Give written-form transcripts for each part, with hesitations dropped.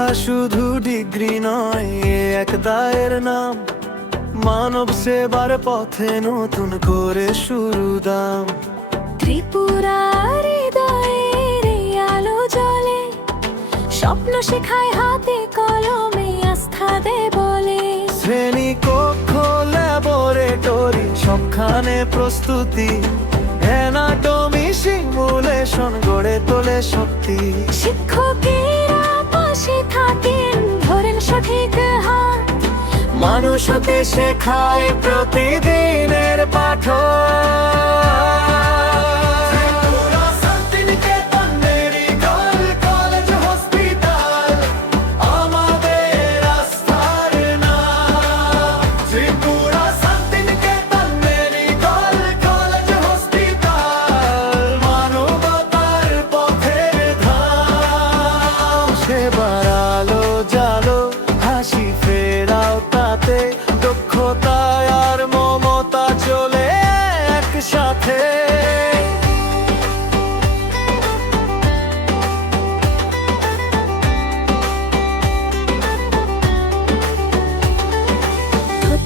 শিক্ষা শুধু ডিগ্রি নয়, এক দায়ের নাম। মানব সেবার পথে নতুন করে শুরু দাম। ত্রিপুরার হৃদয়ের এই আলো জ্বলে, স্বপ্ন শেখায় হাতে কলমে, আস্থা দে বলে। শ্রেণী কক্ষ ল্যাবরেটরি সবখানে প্রস্তুতি, অ্যানাটমি সিমুলেশন গড়ে তোলে শক্তি। শিক্ষকেরা পাশে থাকেন, ধরেন সঠিক হাত। মানুষ হতে শেখায় প্রতিদিনের পাঠ। সেবার আলো জালো, হাসি ফেরাও তাতে, দক্ষতায় আর মমতা চলে একসাথে।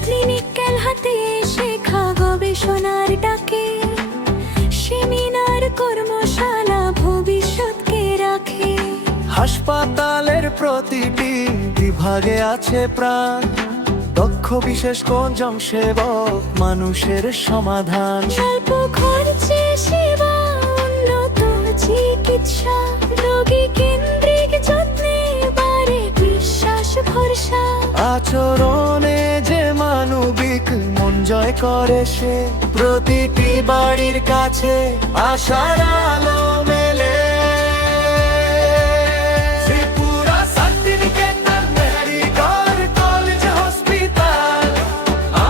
ক্লিনিক্যাল হাতে শেখা গবেষণার ডাকে, সেমিনার কর্মশালা ভবিষ্যৎকে রাখে। হাসপাতালের প্রতিটি বিভাগে আছে প্রাণ, দক্ষ বিশেষ কোন সেবক মানুষের সমাধান। স্বল্প খরচে সেবা, উন্নত চিকিৎসা, রোগী কেন্দ্রিক যত্নে বাড়ে বিশ্বাস ভরসা। আচরণে যে মানবিক মন জয় করে সে, প্রতিটি বাড়ির কাছে আশার আলো মেলে। Tripura certificate medical college hospital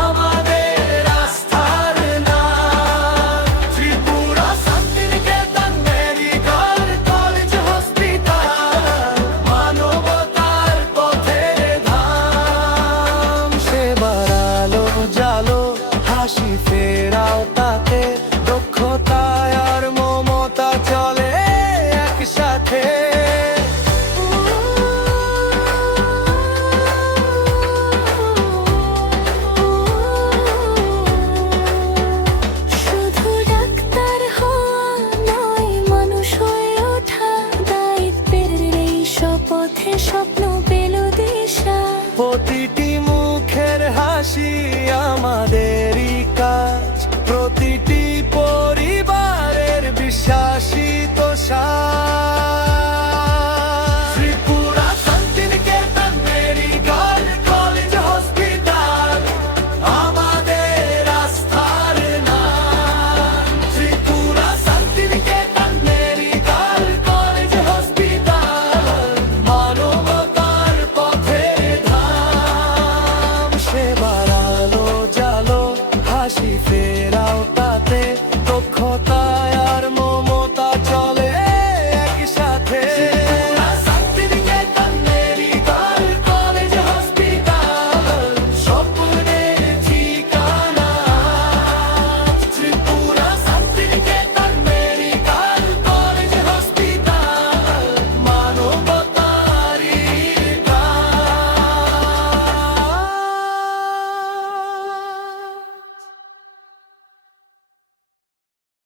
আমাদের আস্থার নাম। Tripura certificate medical college hospital মানবতার পথের ধাম। সেবার আলো জালো, হাসি ফেরাও তাতে, দক্ষতায় আর মমতা চলে একসাথে। শুধু ডাক্তার হওয়া নয়, মানুষ হয়ে ওঠা দায়িত্বের এই শপথে স্বপ্ন পেল দিশা। প্রতিটি মুখের হাসি আমাদেরই কাজ, প্রতিটি পরিবারের বিশ্বাসিত সাথ।